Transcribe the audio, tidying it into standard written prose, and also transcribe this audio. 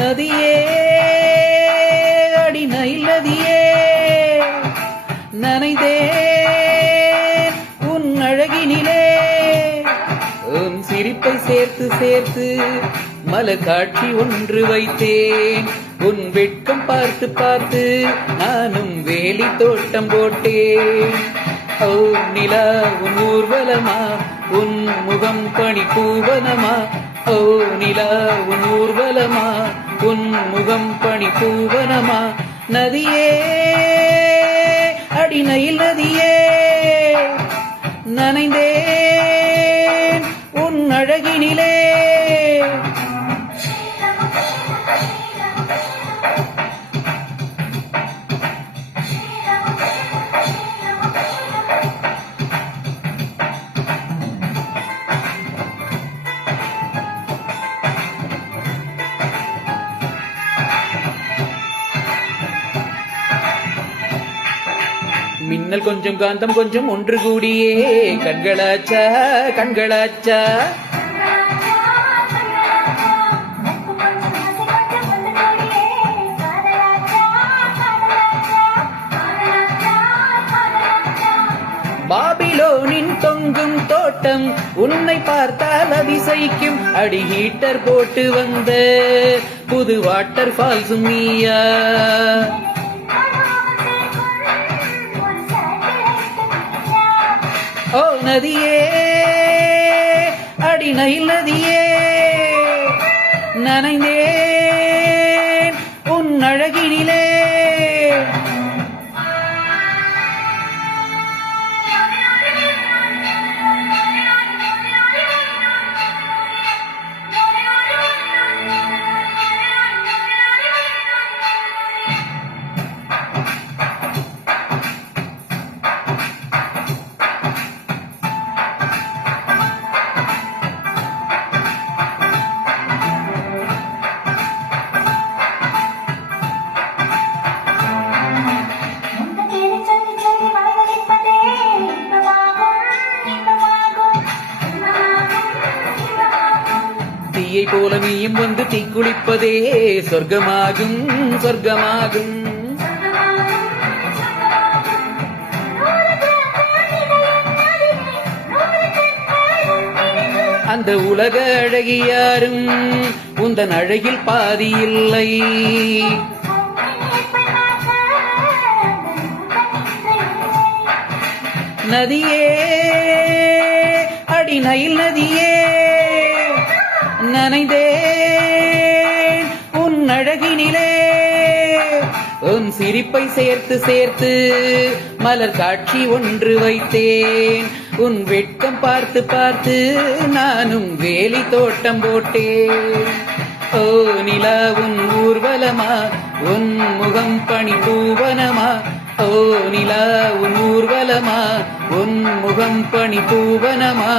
நதியே அடி நதியே நனைந்தேன் உன் அழகினிலே உன் சிரிப்பை சேர்த்து சேர்த்து மலர் காட்சி ஒன்று வைத்தேன் உன் வெட்கம் பார்த்து பார்த்து நானும் வேலி தோட்டம் போட்டேன் ஓ நிலா உன் ஊர்வலமா உன் முகம் பனி பூவனமா ஓ நிலா உன் ஊர்வலமா உன் முகம் பனி பூவனமா நதியே அடி நதியே நனைந்தேன் உன் அழகினிலே மின்னல் கொஞ்சம் காந்தம் கொஞ்சம் ஒன்று கூடியே கண்களாச்சா கண்களாச்சா பாபிலோனின் தொங்கும் தோட்டம் உன்னை பார்த்தால் அதிசயிக்கும் அடி ஹீட்டர் போட்டு வந்த புது வாட்டர் ஃபால்ஸும் நீயா ஓ நதியே அடி நதியே நனைந்தேன் உன் அழகினிலே தீயை போல நீயும் வந்து தீக்குளிப்பதே சொர்க்கமாகும் சொர்க்கமாகும் அந்த உலக அழகியாரும் உந்தன் அழகில் பாதி இல்லை நதியே அடி நதியே நனைந்தேன் உன் அழகினிலே உன் சிரிப்பை சேர்த்து சேர்த்து மலர் காட்சி ஒன்று வைத்தேன் உன் வெட்கம் பார்த்து பார்த்து நானும் வேலி தோட்டம் போட்டேன் ஓ நிலா உன் ஊர்வலமா உன் முகம் பனி பூவனமா ஓ நிலா உன் ஊர்வலமா உன் முகம் பனி பூவனமா